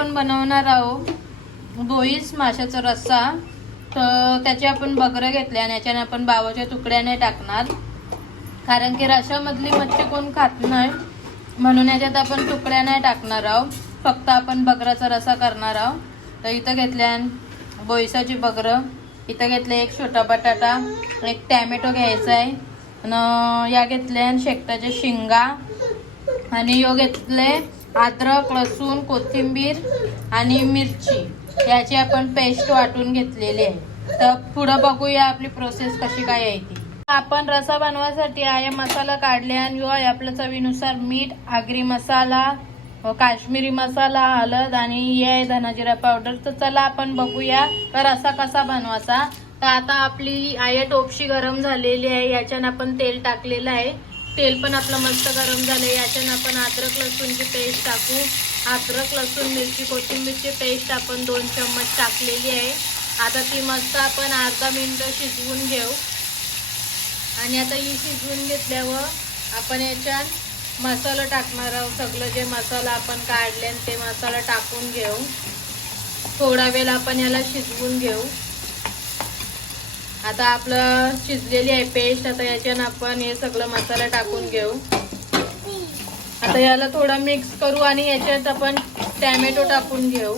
आपण बनवणार आहोत. बोईस माशाचा रस्सा. तर त्याचे आपण बगरं घेतले आणि याच्याने आपण बावाच्या तुकड्याने टाकणार. कारण की रशामधली मच्छी कोण खात नाही म्हणून याच्यात आपण तुकड्या नाही टाकणार आहोत. फक्त आपण बकराचा रसा करणार आहोत. तर इथं घेतल्यान बोईसाची बकरं. इथं घेतले एक छोटा बटाटा एक टॅमॅटो घ्यायचा आहे. आणि या घेतल्यान शेकटाच्या शेंगा. आणि यो घेतले अद्रक लसूण कोथिंबीर आणि मिरची याची आपण पेस्ट वाटून घेतलेली आहे. तर पुढं बघूया आपली प्रोसेस कशी काय आहे ती. आपण रसा बनवायसाठी आया मसाला काढले आणि व आपल्या चवीनुसार मीठ आगरी मसाला व काश्मीरी मसाला हळद आणि ये आहे धनाजिरा पावडर तर चला आपण बघूया तर रसा कसा बनवायचा. तर आता आपली आया टोपशी गरम झालेली आहे याच्यानं आपण तेल टाकलेलं आहे. तेल पण आपलं मस्त गरम झालं. याच्यानं आपण अद्रक लसूणची पेस्ट टाकू. अद्रक लसूण मिरची कोथिंबीरची पेस्ट आपण दोन चम्मच टाकलेली आहे. आता ती मस्त आपण अर्धा मिनटं शिजवून घेऊ. आणि आता ही शिजवून घेतल्यावर आपण याच्यात मसाला टाकणार आहोत. सगळं जे मसाला आपण काढले आणि ते मसाला टाकून घेऊ. थोडा वेळ आपण याला शिजवून घेऊ. आता आपलं शिजलेली आहे पेस्ट आता याच्यानं आपण हे सगळं मसाला टाकून घेऊ. आता याला थोडा मिक्स करू आणि याच्यात आपण टॅमॅटो टाकून घेऊ.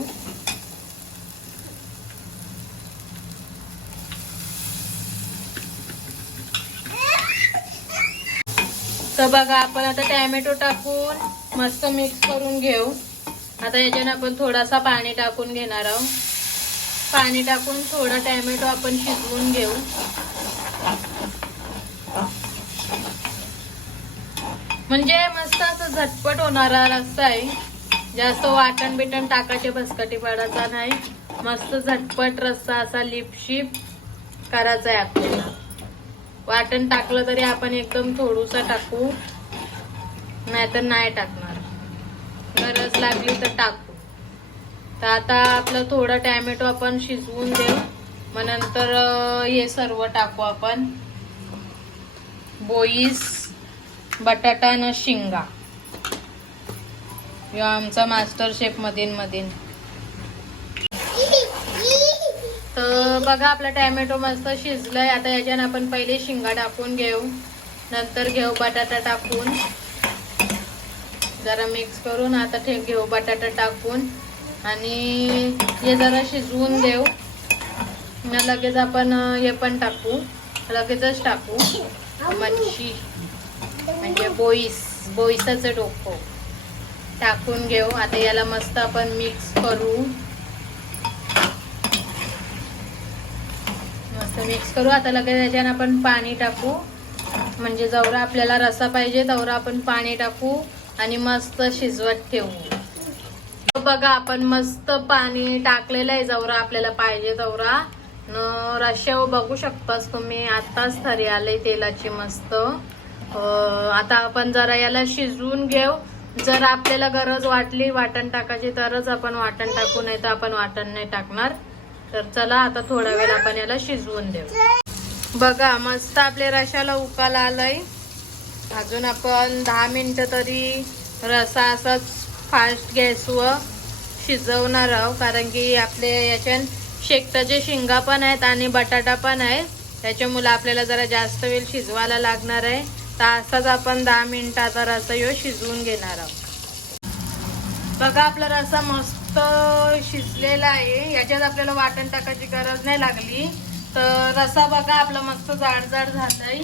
तर बघा आपण आता टॅमॅटो टाकून मस्त मिक्स करून घेऊ. आता याच्यानं आपण थोडासा पाणी टाकून घेणार आहोत. पाणी टाकून थोडा टॅमॅटो आपण शिजवून घेऊ. म्हणजे मस्त असं झटपट होणारा रस्ता आहे. जास्त वाटण बिटण टाकायचे भसकटी पाडायचा नाही. मस्त झटपट रस्सा असा लिपशिप करायचा आहे आपल्याला. वाटण टाकलं तरी आपण एकदम थोडूसा टाकू. नाहीतर नाही टाकणार. गरज लागली तर टाकू. तर आता आपलं थोडं टॅमॅटो आपण शिजवून देऊ. मग नंतर हे सर्व टाकू आपण. बोईस बटाटा न शिंगा. ह्यो आमचा मास्टर शेफ मधीन मधीन. तर बघा आपला टॅमॅटो मस्त शिजलाय. आता याच्यानं आपण पहिले शिंगा टाकून घेऊ. नंतर घेऊ बटाटा टाकून. जरा मिक्स करून आता ठेव घेऊ बटाटा टाकून. आणि हे जरा शिजवून देऊ. लगेच आपण हे पण टाकू. लगेचच टाकू. मच्छी. म्हणजे बोईस. बोईसाचं डोकं. टाकून घेऊ. आता याला मस्त आपण मिक्स करू. मस्त मिक्स करू. आता लगेच याच्यानं आपण पाणी टाकू. म्हणजे जवरा आपल्याला रसा पाहिजे तेवढा आपण पाणी टाकू आणि मस्त शिजवत ठेवू. बघा आपण मस्त पाणी टाकलेलं आहे जवरा आपल्याला पाहिजे जवरा. न रश्या बघू शकतास तुम्ही आताच थरी आले तेलाची मस्त. आता आपण जरा याला शिजवून घेऊ. जर आपल्याला गरज वाटली वाटण टाकायची तरच आपण वाटण टाकू नाही तर आपण वाटण नाही टाकणार. तर चला आता थोडा वेळ आपण याला शिजवून देऊ. बघा मस्त आपल्या रशाला उकाल आलंय. अजून आपण दहा मिनिटं तरी रसा असाच फास्ट गॅसवर शिजवणार आहोत. कारण की आपले याच्यात शेकटाचे शेंगा पण आहेत आणि बटाटा पण आहे त्याच्यामुळे आपल्याला जरा जास्त वेळ शिजवायला लागणार आहे. तर असाच आपण दहा मिनिटाचा रसा यो शिजवून घेणार आहोत. बघा आपला रसा मस्त शिजलेला आहे. याच्यात आपल्याला वाटण टाकायची गरज नाही लागली. तर रसा बघा आपला मस्त जाड जाड झालाय.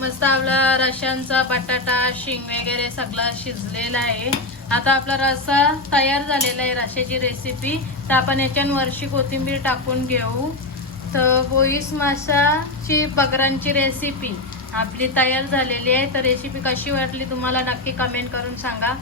मस्त आपला रशांचा बटाटा शिंग वगैरे सगळं शिजलेला आहे. आता आपला रसा तयार झालेला आहे रशाची रेसिपी तर आपण याच्यात वरची कोथिंबीर टाकून घेऊ. तर बोईस माशाची बगरांची रेसिपी आपली तयार झालेली आहे. तर रेसिपी कशी वाटली तुम्हाला नक्की कमेंट करून सांगा.